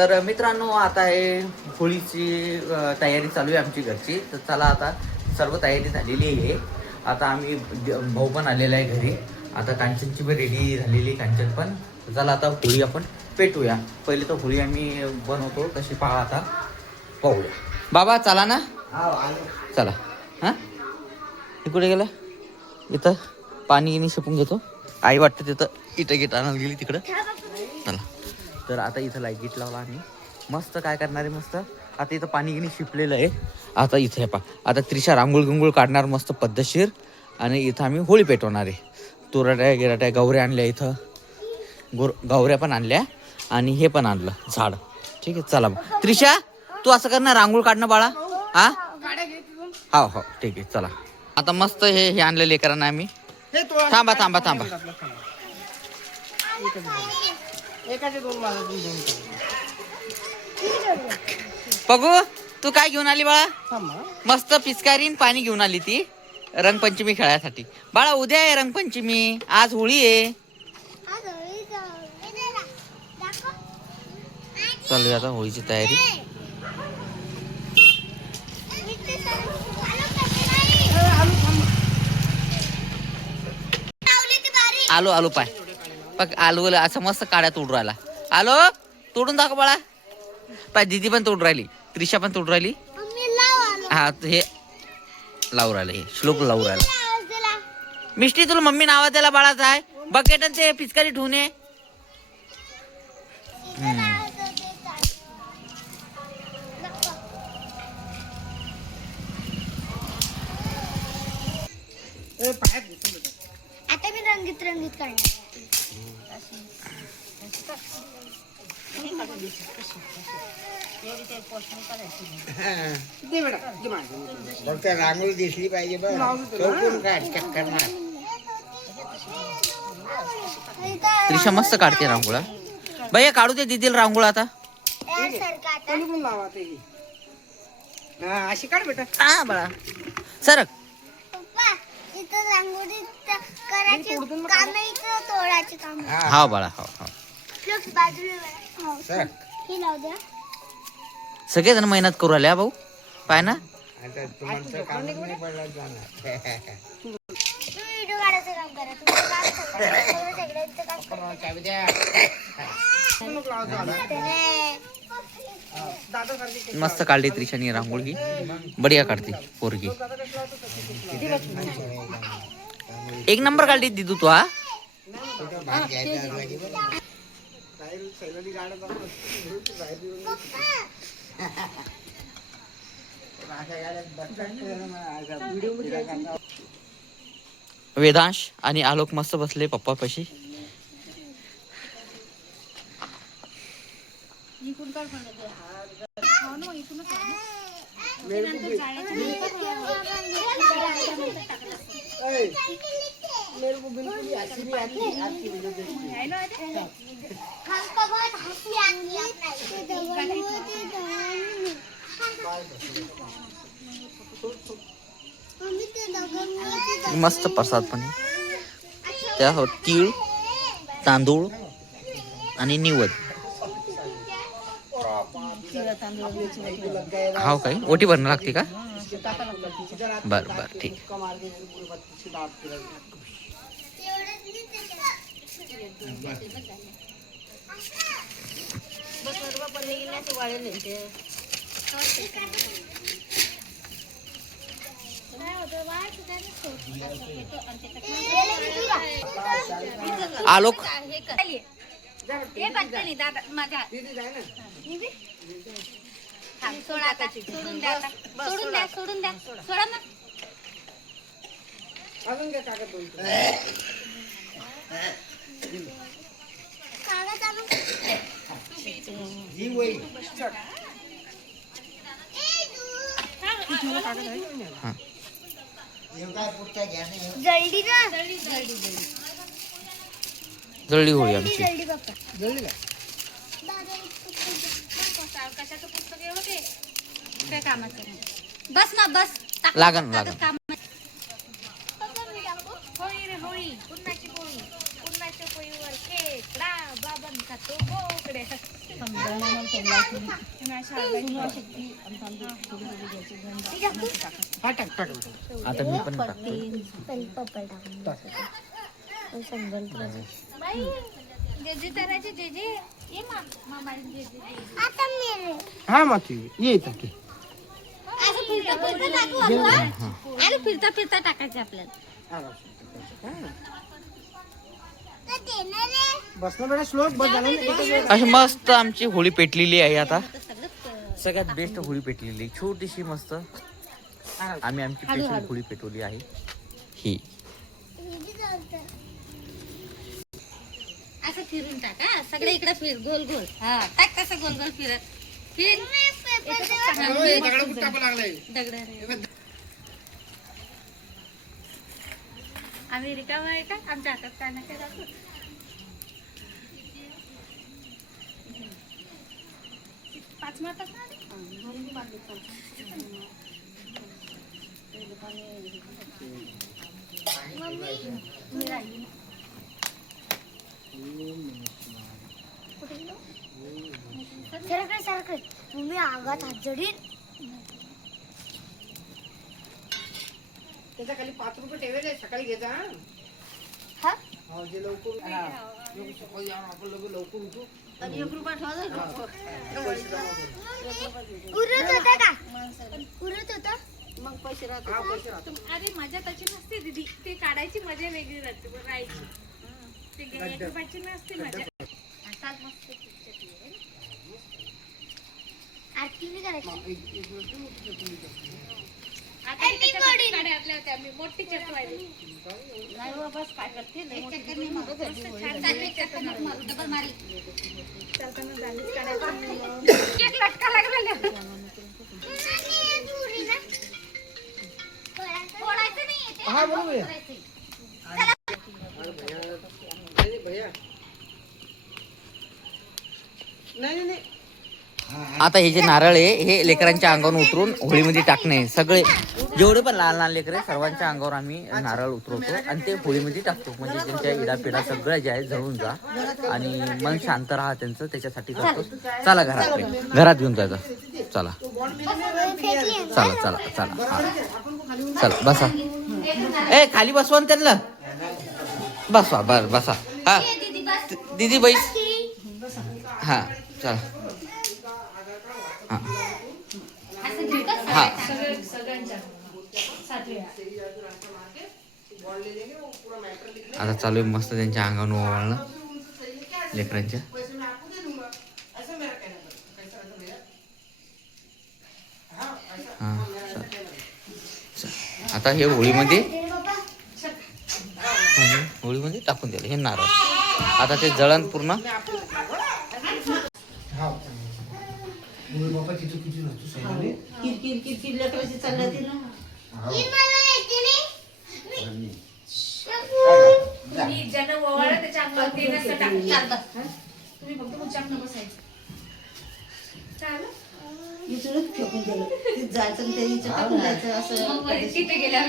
तर मित्रांनो आता हे होळीची तयारी चालू आहे आमची घरची. तर चला आता सर्व तयारी झालेली आहे. आता आम्ही भाऊ पण आलेला आहे घरी. आता कांचनची पण रेडी झालेली कांचन पण. चला आता होळी आपण पेटूया. पहिले तर होळी आम्ही बनवतो कशी पहा आता पाहूया. बाबा चला ना. चला हां कुठे गेला. इथं पाणी गिनी शिपून घेतो. आई वाटतं तिथं इथं गिट आणायला गेली तिकडं. चला तर आता इथं लाईट गिट लावला आम्ही. मस्त काय करणार आहे मस्त. आता इथं पाणी गिनी शिपलेलं आहे. आता इथे पा आता त्रिशा रांगोळ गिंगोळ काढणार मस्त पद्धतशीर. आणि इथं आम्ही होळी पेटवणार आहे. तुरट्या गिराट्या गवऱ्या आणल्या इथं. गवऱ्या पण आणल्या आणि हे पण आणलं झाड. ठीक आहे चला त्रिशा तू असं कर ना रांगोळ काढणं बाळा. हा हो हो ठीक आहे चला. आता मस्त हे आणलं लेकरांना आम्ही. थांबा थांबा थांबा. बघू तू काय घेऊन आली बाळा. मस्त पिचकारी पाणी घेऊन आली ती रंगपंचमी खेळायसाठी. बाळा उद्या आहे रंगपंचमी. आज होळी आहे. चालू आता होळीची तयारी. आलो आलो पाय बघ आलू असं मस्त काड्या तोडून राहिला. आलो तोडून दाखव बाळा. पाय दीदी पण तोडून राहिली. त्रिशा पण तोडून राहिली. हा हे लावून राहिलं हे श्लोक लावून राहिला. मिष्टी तुला मम्मी नावा त्याला बाळाचा आहे. बकेट ते पिचकारी ठेवून ये. आता मी रंगीत रंगीत काढणार. रांगोळी दिसली पाहिजे चक्कर मार. त्रिशा मस्त काढते रांगोळा. भैया काढू दे दीदीला रांगोळा आता. अशी काढ बेटा. हा बाळा सरक. पप्पा इथं रांगोळी करायची काम इथं तोडायची काम. हा बाळा हो हो. बाजूला ही लावू द्या. सगळेजण मेहनत करू राहिले भाऊ. पाय ना आता तुम्हाला काम नाही पडलं जाणार. तुम्ही व्हिडिओ काढायचं काम करा. तुम्ही काम करा. मस्त काढली त्रिशानी रांगोळी. बढिया काढते पोरगी. एक नंबर काढली दिदू तू. हा वेदांश आणि आलोक मस्त बसले पप्पा पाशी. मस्त प्रसाद पण त्या तीळ तांदूळ आणि निवद. हाव काय ओटी भरणं लागते का. बर बर ठीक. आलोक सोडून द्या सोडून द्या सोडा ना. अजून काय कागद बोलतो. कागद आणू. ही वही जल्दी ना. जळली होळी आमची. जल्दी बाप्पा. जळली का. कशाचं पुस्तक एवढं ते काय कामाचं नाही. बस ना बस. लागन लागन. होळी रे होळी पुन्हाची पोळी पुन्हाच्या पोळीवर खेकडा बाबांचा तो बोकडे. हा टाक टाक आता मी पण टाकतो. हा मग ये इथं की. असं फिरता फिरता टाकू आपण. आणि फिरता फिरता टाकायचं आपल्याला. बसणं बेटा स्लो बस झालं ना. अशी मस्त आमची होळी पेटलेली आहे आता. सगळ्यात बेस्ट होळी पेटलेली छोटीशी मस्त. आम्ही आमची स्पेशल होळी पेटवली आहे ही. असं फिरून टाक हा. सगळे इकडे फिर गोल गोल. हा टाक तसं गोल गोल फिरत. फिर. दगड. आम्ही रिकामा आहे का आमच्या हातात काय ना काय दाखवू. पाच मारतात ना आधी? मी राहिली. सारखं मम्मी आगात हात जडीन. त्याच्या खाली 5 रुपये ठेवले सकाळी घेता. हा? हो जे लवकर सकाळी जाऊन आपण लवकर उठू. आणि 1 रुपया ठेवा. उरत होता का? उरत होता. मग पैसे राहतात. अरे मजा तशी नसते दीदी. ते काढायची मजा वेगळी राहते. राहायची ते 1 रुपयाची नसते मजा. असाच मस्त आरती नाही करायची. आता गाड्या आपल्या होत्या आम्ही मोठी चटवायली. नाही बाबा काय करते एक चक्कर नाही मारत. एक चक्कर नाही मारू. डबल मारी. चालताना झालीच काढायचं. एक लटका लागला. फोडायचं नाही. हा बरोबर आहे. भैया नाही नाही. आता हे जे नारळ आहे हे लेकरांच्या अंगावर उतरून होळीमध्ये टाकणे. सगळे जेवढे पण लहान लहान लेकर आहे सर्वांच्या अंगावर आम्ही नारळ उतरवतो आणि ते होळीमध्ये टाकतो. म्हणजे त्यांच्या इडापिडा सगळ्या ज्या आहेत जळून जा आणि मन शांत राहा त्यांचं त्याच्यासाठी करतो. चला घरात घेऊन जायचं. चला चला चला चला हा. चला बसा. ए खाली बसवा ना त्यांना. बसवा बसा. हा दीदी बैस. हा चला. हा आता चालू आहे मस्त त्यांच्या अंगावर ओवाळणं लेकरांच्या. हा आता हे होळीमध्ये टाकून दिलं हे नारळ. आता ते जळण पूर्ण. बाबा तिथं किती नसतो सैन्याने. किरकिर लेकराची चालली ना. तुम्ही ज्यांना ओवाळा त्याच्या अंगावर ते नसतं टाकलं. तुम्ही फक्त उच्चांक बसायचं. चालेल. तिथे गेल्यावर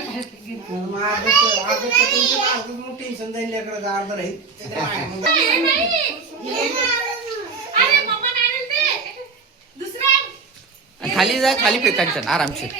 टेन्शन जाईल लेकराचं अर्ध राहील. खाली जा खाली फेकायचं आरामशीर.